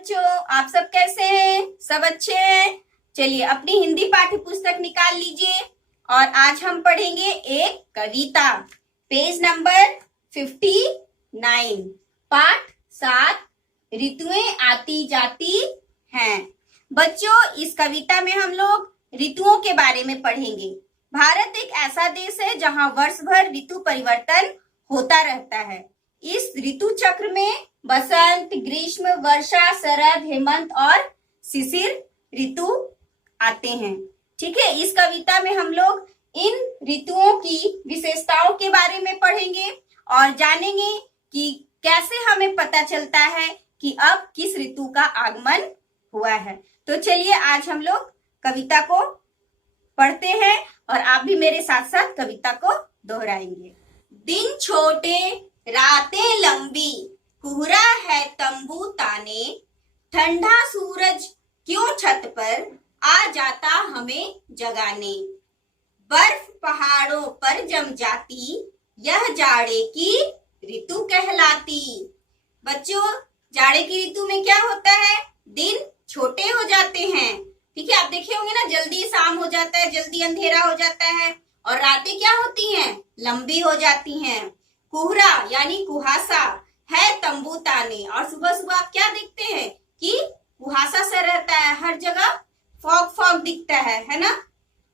बच्चों, आप सब कैसे हैं? सब अच्छे हैं? चलिए अपनी हिंदी पाठ्य पुस्तक निकाल लीजिए और आज हम पढ़ेंगे एक कविता। पेज नंबर 59, पाठ 7, ऋतुएं आती जाती हैं। बच्चों, इस कविता में हम लोग ऋतुओं के बारे में पढ़ेंगे। भारत एक ऐसा देश है जहां वर्ष भर ऋतु परिवर्तन होता रहता है। इस ऋतु चक्र में बसंत, ग्रीष्म, वर्षा, शरद, हेमंत और शिशिर ऋतु आते हैं। ठीक है, इस कविता में हम लोग इन ऋतुओं की विशेषताओं के बारे में पढ़ेंगे और जानेंगे कि कैसे हमें पता चलता है कि अब किस ऋतु का आगमन हुआ है। तो चलिए आज हम लोग कविता को पढ़ते हैं और आप भी मेरे साथ साथ कविता को दोहराएंगे। दिन छोटे रातें लंबी, कोहरा है तंबू ताने, ठंडा सूरज क्यों छत पर आ जाता हमें जगाने। बर्फ पहाड़ों पर जम जाती, यह जाड़े की ऋतु कहलाती। बच्चों, जाड़े की ऋतु में क्या होता है? दिन छोटे हो जाते हैं। ठीक है, आप देखे होंगे ना, जल्दी शाम हो जाता है, जल्दी अंधेरा हो जाता है और रातें क्या होती हैं? लंबी हो जाती हैं। कोहरा यानी कुहासा है तंबू ताने, और सुबह सुबह आप क्या देखते हैं कि कुहासा सा रहता है, हर जगह फॉग फॉग दिखता है ना।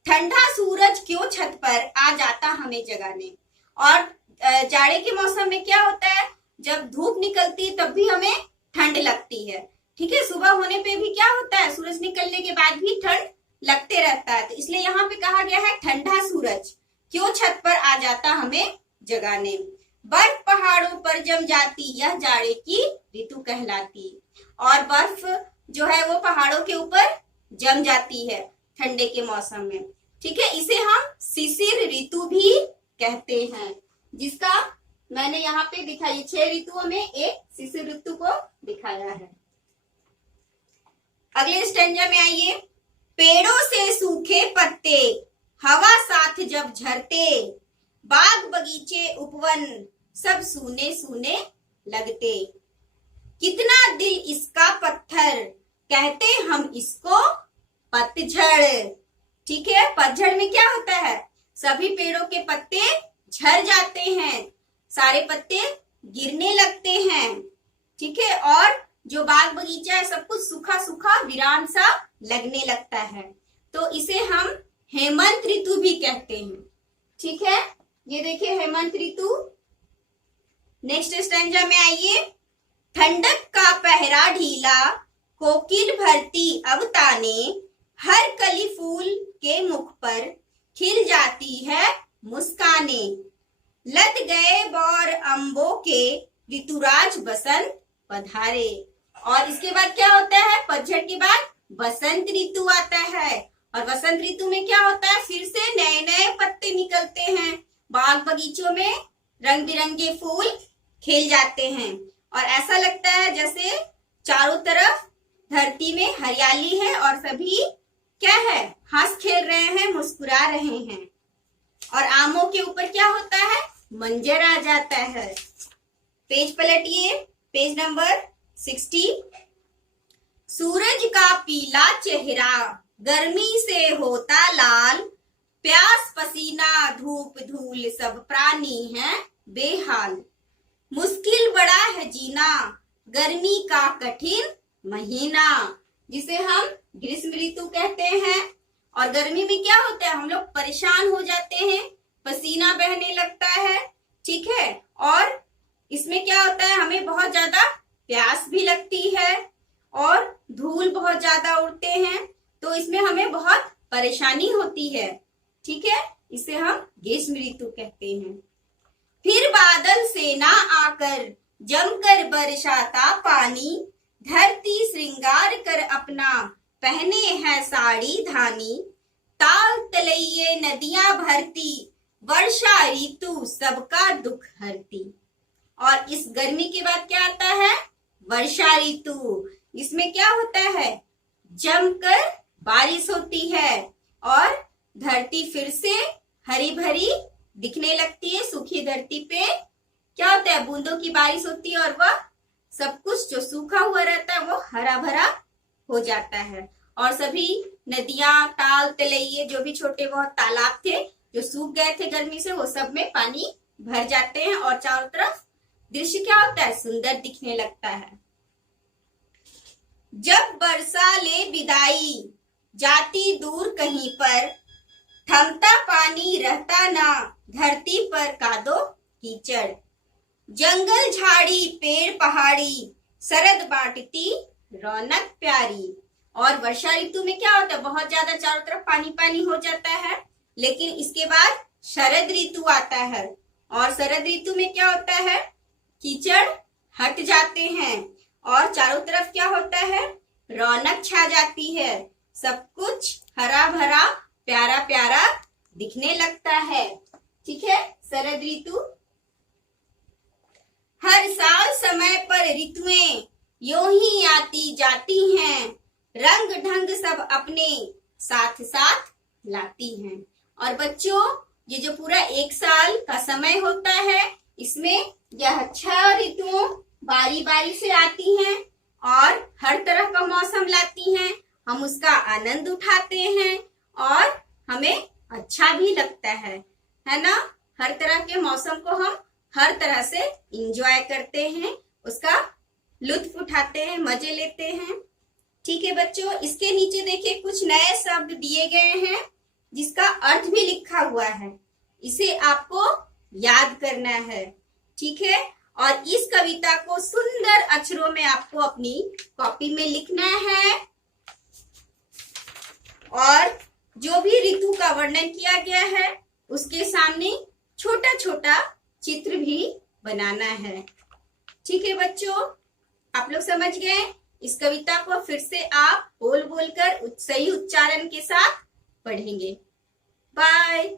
ठंडा सूरज क्यों छत पर आ जाता हमें जगाने। और जाड़े के मौसम में क्या होता है? जब धूप निकलती है तब भी हमें ठंड लगती है। ठीक है, सुबह होने पे भी क्या होता है? सूरज निकलने के बाद भी ठंड लगते रहता है। तो इसलिए यहाँ पे कहा गया है ठंडा सूरज क्यों छत पर आ जाता हमें जगाने। बर्फ पहाड़ों पर जम जाती, यह जाड़े की ऋतु कहलाती। और बर्फ जो है वो पहाड़ों के ऊपर जम जाती है ठंडे के मौसम में। ठीक है, इसे हम शिशिर ऋतु भी कहते हैं, जिसका मैंने यहाँ पे दिखाई 6 ऋतुओं में एक शिशिर ऋतु को दिखाया है। अगले स्टैंजा में आइए। पेड़ों से सूखे पत्ते हवा साथ जब झरते, बाग बगीचे उपवन सब सूने सूने लगते। कितना दिल इसका पत्थर, कहते हम इसको पतझड़। ठीक है, पतझड़ में क्या होता है? सभी पेड़ों के पत्ते झड़ जाते हैं, सारे पत्ते गिरने लगते हैं। ठीक है, और जो बाग बगीचा है सब कुछ सूखा सूखा वीरान सा लगने लगता है। तो इसे हम हेमंत ऋतु भी कहते हैं। ठीक है, ये देखिए हेमंत ऋतु। नेक्स्ट स्टैंजा में आइए। ठंडक का पहरा ढीला, कोकिल भरती अब ताने, हर कली फूल के मुख पर खिल जाती है मुस्काने। लद गए बौर अंबों के, ऋतुराज बसंत पधारे। और इसके बाद क्या होता है? पतझड़ के बाद बसंत ऋतु आता है। और बसंत ऋतु में क्या होता है? फिर से नए नए पत्ते निकलते हैं, बाग बगीचों में रंग बिरंगे फूल खिल जाते हैं और ऐसा लगता है जैसे चारों तरफ धरती में हरियाली है और सभी क्या है? हंस खेल रहे हैं, मुस्कुरा रहे हैं। और आमों के ऊपर क्या होता है? मंजर आ जाता है। पेज पलटिए, पेज नंबर 60। सूरज का पीला चेहरा गर्मी से होता लाल, प्यास पसीना धूप धूल सब प्राणी हैं बेहाल। मुश्किल बड़ा है जीना, गर्मी का कठिन महीना, जिसे हम ग्रीष्म ऋतु कहते हैं। और गर्मी में क्या होता है? हम लोग परेशान हो जाते हैं, पसीना बहने लगता है। ठीक है, और इसमें क्या होता है? हमें बहुत ज्यादा प्यास भी लगती है और धूल बहुत ज्यादा उड़ते हैं, तो इसमें हमें बहुत परेशानी होती है। ठीक है, इसे हम ग्रीष्म ऋतु कहते हैं। फिर बादल से ना आकर जमकर बरसाता पानी, धरती श्रृंगार कर अपना पहने है साड़ी धानी। ताल तलैये नदियां भरती, वर्षा ऋतु सबका दुख हरती। और इस गर्मी के बाद क्या आता है? वर्षा ऋतु। इसमें क्या होता है? जमकर बारिश होती है और धरती फिर से हरी भरी दिखने लगती है। सूखी धरती पे क्या होता है? बूंदों की बारिश होती है और वह सब कुछ जो सूखा हुआ रहता है वो हरा भरा हो जाता है और सभी नदियां, ताल, तलैये जो भी छोटे बहुत तालाब थे जो सूख गए थे गर्मी से, वो सब में पानी भर जाते हैं और चारों तरफ दृश्य क्या होता है, सुंदर दिखने लगता है। जब बरसा ले विदाई जाती दूर कहीं पर, थमता पानी रहता ना धरती पर कादो कीचड़। जंगल झाड़ी पेड़ पहाड़ी सरद बांटती रौनक प्यारी। और वर्षा ऋतु में क्या होता है, बहुत ज्यादा चारों तरफ पानी पानी हो जाता है, लेकिन इसके बाद शरद ऋतु आता है और शरद ऋतु में क्या होता है, कीचड़ हट जाते हैं और चारों तरफ क्या होता है, रौनक छा जाती है, सब कुछ हरा भरा प्यारा प्यारा दिखने लगता है। ठीक है, शरद ऋतु। हर साल समय पर ऋतुएं यूं ही आती जाती हैं, रंग ढंग सब अपने साथ साथ लाती हैं। और बच्चों, ये जो पूरा एक साल का समय होता है, इसमें यह 6 ऋतुओं बारी बारी से आती हैं और हर तरह का मौसम लाती हैं। हम उसका आनंद उठाते हैं और हमें अच्छा भी लगता है ना। हर तरह के मौसम को हम हर तरह से एंजॉय करते हैं, उसका लुत्फ उठाते हैं, मजे लेते हैं। ठीक है बच्चों, इसके नीचे देखिए कुछ नए शब्द दिए गए हैं जिसका अर्थ भी लिखा हुआ है, इसे आपको याद करना है। ठीक है, और इस कविता को सुंदर अक्षरों में आपको अपनी कॉपी में लिखना है और जो भी ऋतु का वर्णन किया गया है उसके सामने छोटा छोटा चित्र भी बनाना है। ठीक है बच्चों, आप लोग समझ गए। इस कविता को फिर से आप बोल बोल कर सही उच्चारण के साथ पढ़ेंगे। बाय।